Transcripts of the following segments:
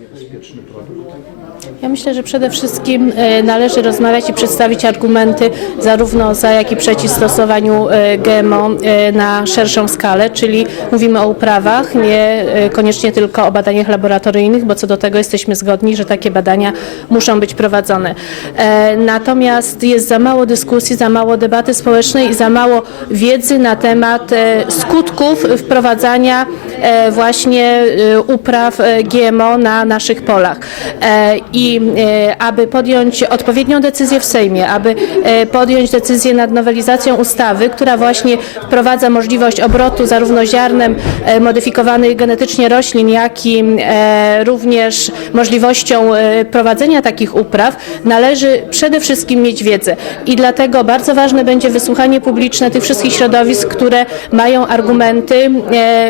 niebezpieczny produkt? Ja myślę, że przede wszystkim e, należy rozmawiać i przedstawić argumenty zarówno za, jak i przeciw stosowaniu e, GMO e, na szerszą skalę, czyli mówimy o uprawach, nie koniecznie tylko o badaniach laboratoryjnych, bo co do tego jesteśmy zgodni, że takie badania muszą być prowadzone. Natomiast jest za mało dyskusji, za mało debaty społecznej i za mało wiedzy na temat skutków wprowadzania właśnie upraw e, Na naszych polach. E, I e, aby podjąć odpowiednią decyzję w Sejmie, aby e, podjąć decyzję nad nowelizacją ustawy, która właśnie wprowadza możliwość obrotu zarówno ziarnem modyfikowanych genetycznie roślin, jak i również możliwością prowadzenia takich upraw, należy przede wszystkim mieć wiedzę. I dlatego bardzo ważne będzie wysłuchanie publiczne tych wszystkich środowisk, które mają argumenty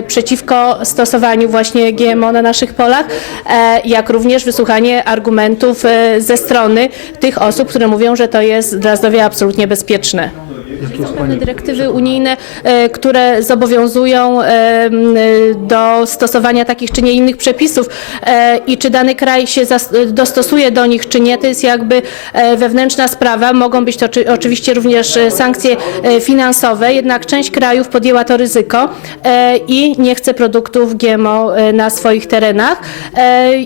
przeciwko stosowaniu właśnie GMO na naszych polach, jak również wysłuchanie argumentów e, ze strony tych osób, które mówią, że to jest dla zdrowia absolutnie bezpieczne. Jest Pewne dyrektywy unijne, e, które zobowiązują e, e, do stosowania takich czy nie innych przepisów i czy dany kraj się dostosuje do nich, czy nie, to jest jakby wewnętrzna sprawa. Mogą być to czy, oczywiście również sankcje finansowe, jednak część krajów podjęła to ryzyko i nie chce produktów GMO na swoich terenach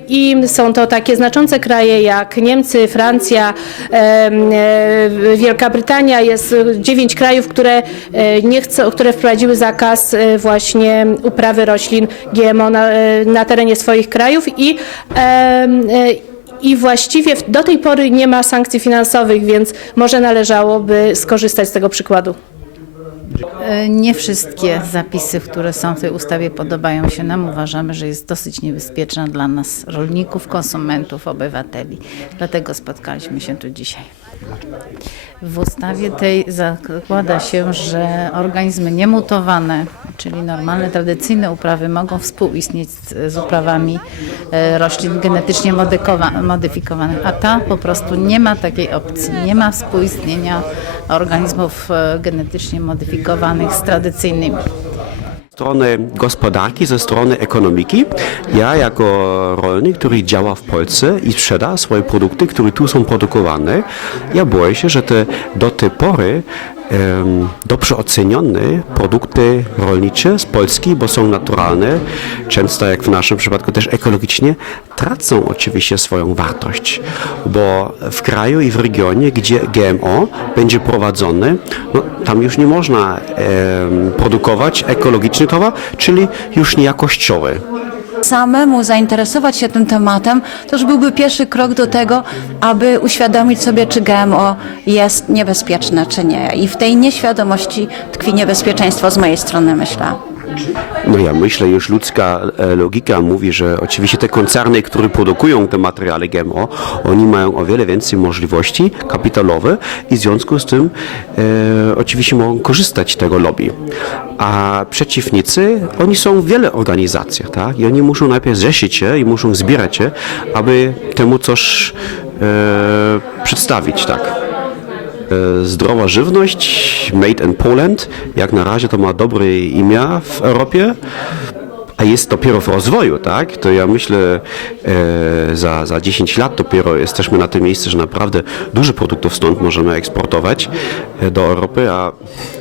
i są to takie znaczące kraje jak Niemcy, Francja, Wielka Brytania, jest dziewięć krajów, które e, nie chcą, które wprowadziły zakaz e, właśnie uprawy roślin GMO na, e, na terenie swoich krajów i i właściwie do tej pory nie ma sankcji finansowych, więc może należałoby skorzystać z tego przykładu. Nie wszystkie zapisy, które są w tej ustawie podobają się nam. Uważamy, że jest dosyć niebezpieczna dla nas, rolników, konsumentów, obywateli. Dlatego spotkaliśmy się tu dzisiaj. W ustawie tej zakłada się, że organizmy niemutowane, czyli normalne, tradycyjne uprawy mogą współistnieć z, uprawami e, roślin genetycznie modyfikowanych, a ta po prostu nie ma takiej opcji. Nie ma współistnienia organizmów e, genetycznie modyfikowanych z tradycyjnymi. Strony gospodarki, ze strony ekonomiki. Ja jako rolnik, który działa w Polsce i sprzeda swoje produkty, które tu są produkowane, ja boję się, że te do tej pory dobrze ocenione produkty rolnicze z Polski, bo są naturalne, często jak w naszym przypadku też ekologicznie, tracą oczywiście swoją wartość, bo w kraju i w regionie, gdzie GMO będzie prowadzone, no, tam już nie można em, produkować ekologiczny towar, czyli już niejakościowy. Samemu zainteresować się tym tematem, to już byłby pierwszy krok do tego, aby uświadomić sobie, czy GMO jest niebezpieczne, czy nie. I w tej nieświadomości tkwi niebezpieczeństwo z mojej strony, myślę. No ja myślę, już ludzka e, logika mówi, że oczywiście te koncerny, które produkują te materiały GMO, oni mają o wiele więcej możliwości kapitalowe i w związku z tym e, oczywiście mogą korzystać z tego lobby. A przeciwnicy, oni są w wiele organizacjach, tak? I oni muszą najpierw zrzeszyć się i muszą zbierać się, aby temu coś e, przedstawić, tak? E, zdrowa żywność, made in Poland. Jak na razie to ma dobre imię w Europie, a jest dopiero w rozwoju, tak? To ja myślę, e, za, za 10 lat dopiero jesteśmy na tym miejscu, że naprawdę dużo produktów stąd możemy eksportować e, do Europy, a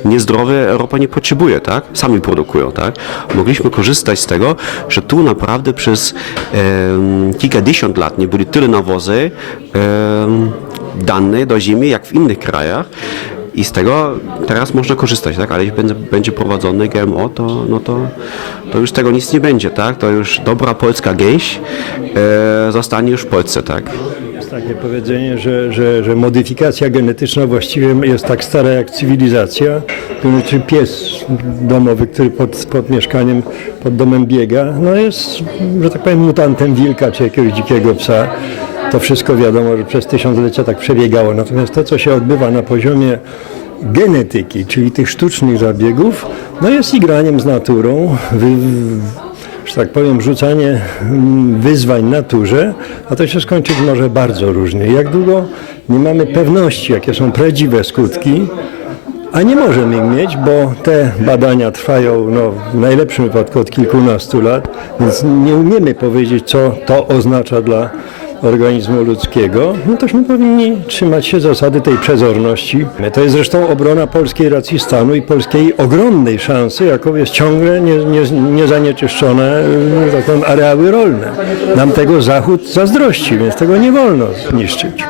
niezdrowe Europa nie potrzebuje, tak? Sami produkują, tak? Mogliśmy korzystać z tego, że tu naprawdę przez e, kilkadziesiąt lat nie były tyle nawozy, e, dane do ziemi, jak w innych krajach. I z tego teraz można korzystać, tak? Ale jeśli będzie, prowadzone GMO, to, no to, to już tego nic nie będzie, tak? To już dobra polska gęś e, zostanie już w Polsce, tak? Jest takie powiedzenie, że, że, że modyfikacja genetyczna właściwie jest tak stara jak cywilizacja. To znaczy pies domowy, który pod, pod mieszkaniem, pod domem biega, no jest, że tak powiem, mutantem wilka czy jakiegoś dzikiego psa. To wszystko wiadomo, że przez tysiąclecia tak przebiegało. Natomiast to, co się odbywa na poziomie genetyki, czyli tych sztucznych zabiegów, no jest igraniem z naturą, wy, że tak powiem, rzucanie mm, wyzwań naturze, a to się skończyć może bardzo różnie. Jak długo nie mamy pewności, jakie są prawdziwe skutki, a nie możemy mieć, bo te badania trwają no, w najlepszym wypadku od kilkunastu lat, więc nie umiemy powiedzieć, co to oznacza dla organizmu ludzkiego, no tośmy powinni trzymać się zasady tej przezorności. To jest zresztą obrona polskiej racji stanu i polskiej ogromnej szansy, jaką jest ciągle nie, nie, niezanieczyszczone no, tak areały rolne. Nam tego Zachód zazdrości, więc tego nie wolno zniszczyć.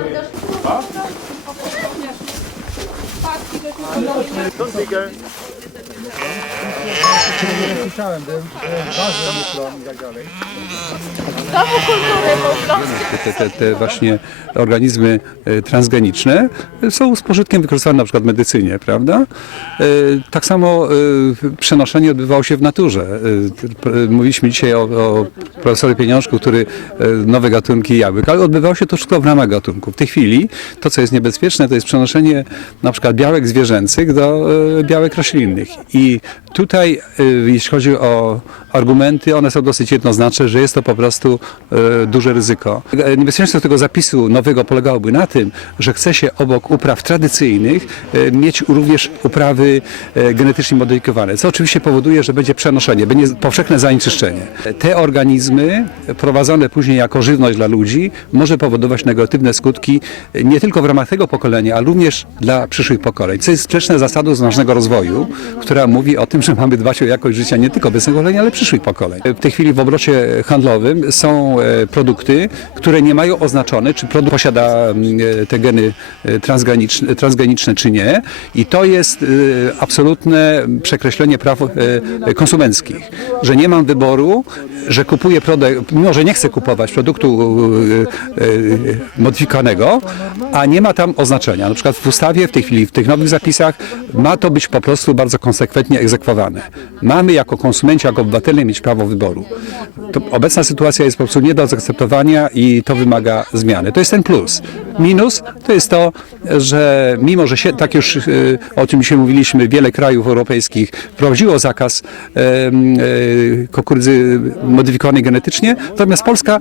Te, te, te właśnie organizmy e, transgeniczne są z pożytkiem wykorzystywane na przykład w medycynie, prawda? E, Tak samo e, przenoszenie odbywało się w naturze. Mówiliśmy dzisiaj o, o profesorze Pieniążku, który nowe gatunki jabłek, ale odbywało się to wszystko w ramach gatunku. W tej chwili to, co jest niebezpieczne, to jest przenoszenie na przykład białek zwierzęcych do białek roślinnych. I tutaj, e, jeśli chodzi o argumenty, one są dosyć jednoznaczne, że jest to po prostu e, duże ryzyko. E, Niebezpieczeństwo tego zapisu nowego polegałoby na tym, że chce się obok upraw tradycyjnych mieć również uprawy genetycznie modyfikowane, co oczywiście powoduje, że będzie przenoszenie, będzie powszechne zanieczyszczenie. Te organizmy prowadzone później jako żywność dla ludzi może powodować negatywne skutki nie tylko w ramach tego pokolenia, ale również dla przyszłych pokoleń, co jest sprzeczne z zasadą zrównoważonego rozwoju, która mówi o tym, że mamy dbać o jakość życia nie tylko obecnego pokolenia, ale przyszłych pokoleń. W tej chwili w obrocie handlowym są e, produkty, które nie mają oznaczone, czy produkt posiada mm, e, te geny e, transgraniczne, transgeniczne czy nie. I to jest absolutne przekreślenie praw konsumenckich, że nie mam wyboru, że kupuję produkt, mimo że nie chcę kupować produktu modyfikowanego, a nie ma tam oznaczenia. Na przykład w ustawie w tej chwili, w tych nowych zapisach ma to być po prostu bardzo konsekwentnie egzekwowane. Mamy jako konsumenci, jako obywatele mieć prawo wyboru. To obecna sytuacja jest po prostu nie do zaakceptowania i to wymaga zmiany. To jest ten plus. Minus to jest to, że mimo, że się, tak już y, o tym się mówiliśmy, wiele krajów europejskich wprowadziło zakaz y, kukurydzy modyfikowanej genetycznie, natomiast Polska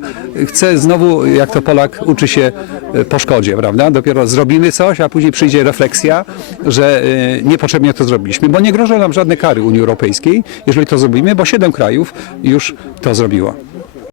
chce znowu, jak to Polak uczy się y, po szkodzie, prawda? Dopiero zrobimy coś, a później przyjdzie refleksja, że y, niepotrzebnie to zrobiliśmy, bo nie grożą nam żadne kary Unii Europejskiej, jeżeli to zrobimy, bo siedem krajów już to zrobiło.